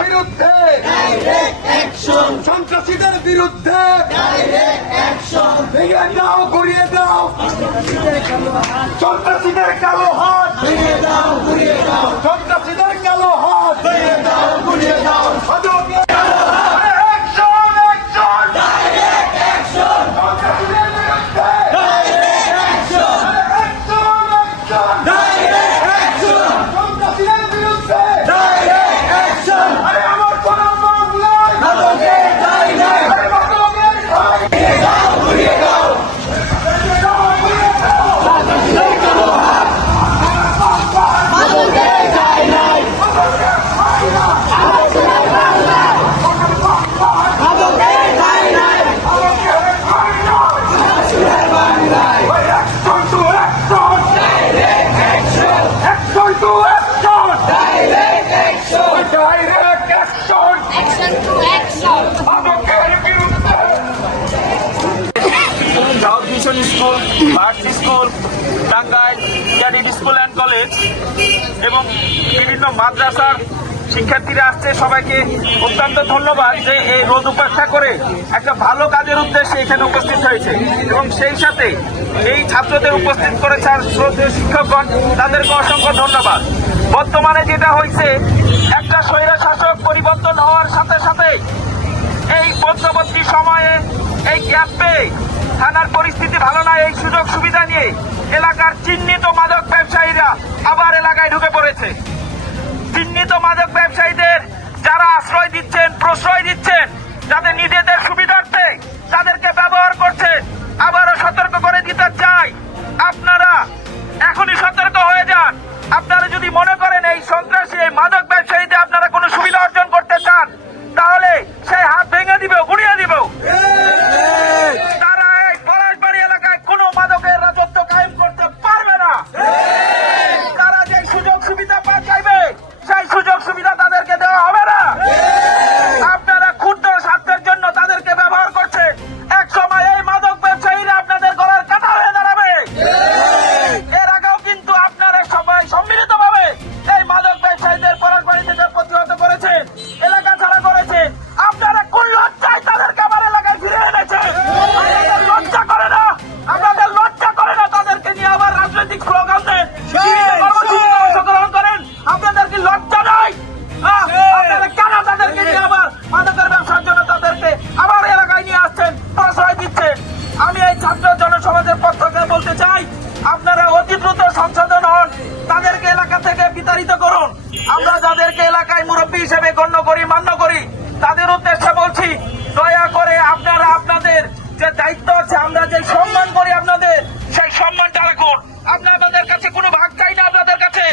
বিরুদ্ধে সন্ত্রাসীদের বিরুদ্ধে ভেঙে দাও, ঘুরিয়ে দাও সন্ত্রাসীদের কালো হাত, সন্ত্রাসীদের কালো হাত, স্কুল, ভার্সি school, Tangail cadet school and college এবং বিভিন্ন মাদ্রাসার শিক্ষার্থীরা আসছে। সবাইকে অত্যন্ত ধন্যবাদ যে এই রোদ উপেক্ষা করে একটা ভালো কাজের উদ্দেশ্যে এখানে উপস্থিত হয়েছে এবং সেই সাথে এই ছাত্রদের উপস্থিত করেছে আর শিক্ষকগণ, তাদেরকে অসংখ্য ধন্যবাদ। বর্তমানে যেটা হয়েছে, একটা স্বৈর শাসক পরিবর্তন হওয়ার সাথে সাথে এই মধ্যবর্তী সময়ে এই গ্যাপে থানার পরিস্থিতি ভালো না, এই সুযোগ সুবিধা নিয়ে এলাকার চিহ্নিত মাদক ব্যবসায়ীরা আবার এলাকায় ঢুকে পড়েছে। চিহ্নিত মাদক ব্যবসায়ীদের যারা আশ্রয় দিচ্ছেন, প্রশ্রয় দিচ্ছেন, যাদের নিজেদের সুবিধার্থে তাদেরকে ব্যবহার করছেন, আবারও সতর্ক করে দিতে চাই, আপনারা এখনই সতর্ক হয়ে যান। আপনারা যদি মনে করেন এই সন্ত্রাসী এই মাদক ব্যবসায়ীদের আপনারা কোনো সুবিধা অর্জন করতে চান, তাহলে সেই হাত ভেঙে দিবে, গুড়িয়ে দিবে। তারা এই পলাশবাড়ি এলাকায় কোনো মাদকের রাজত্ব কায়েম করতে পারবে না। তারা যে সুযোগ সুবিধা চাইবে, সেই সুযোগ সুবিধা তাদেরকে দেওয়া হবে না। আপনারা ক্ষুদ্র স্বার্থের জন্য তাদেরকে ব্যবহার করছেন। এক সময় এই মাদক ব্যবসায়ীরা আপনাদের গলার কাটা হয়ে দাঁড়াবে। এর আগেও কিন্তু আপনারা সবাই সম্মিলিতভাবে এই মাদক ব্যবসায়ীদের পলাশবাড়ি থেকে প্রতিহত করেছেন, এলাকা ছাড়া করেছেন। আপনারা কোন লজ্জায় তাদেরকে আমার এলাকায় ফিরে এনেছেন? আপনাদের লজ্জা করে না? আপনাদের লজ্জা করে না তাদেরকে নিয়ে আবার রাজনৈতিক স্লোগান দেন, কর্মসূচিতে অংশগ্রহণ করেন? আপনাদের কি লজ্জা নাই? আপনারা কেন তাদেরকে নিয়ে আবার মাদকের ব্যবসার জন্য তাদেরকে আবার এলাকায় নিয়ে আসছেন, প্রশ্রয় দিচ্ছেন? আমি এই ছাত্র জনসমাজের পক্ষ থেকে বলতে চাই, আপনারা অতি দ্রুত সংশোধন হন, তাদেরকে এলাকা থেকে বিতাড়িত করুন। আমরা যাদেরকে এলাকায় মুরব্বী হিসেবে গণ্য করি, মান্য করি, তাদের উদ্দেশ্যে বলছি, দয়া করে আপনারা আপনাদের যে দায়িত্ব আছে, আমরা যে সম্মান করি আপনাদের, সেই সম্মানটা রাখুন। আপনাদের কাছে কোনো ভাগ চাই না। আপনাদের কাছে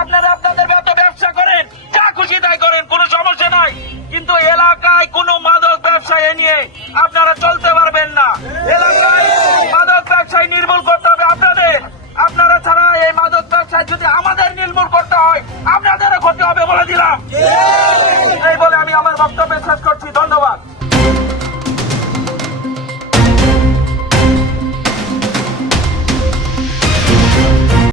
আপনারা আপনাদের মতো ব্যবসা করেন, যা খুশি তাই করেন, কোনো সমস্যা নাই, কিন্তু এলাকায় কোনো মাদক ব্যবসায়ী নিয়ে আপনারা চলতে পারবেন না। এলাকায় মাদক ব্যবসায়ী নির্মূল করতে হবে আপনাদের। আপনারা ছাড়া এই মাদক ব্যবসায় যদি আমাদের নির্মূল করতে হয়, আপনাদেরও ক্ষতি হবে বলে দিলাম। এই বলে আমি আমার বক্তব্য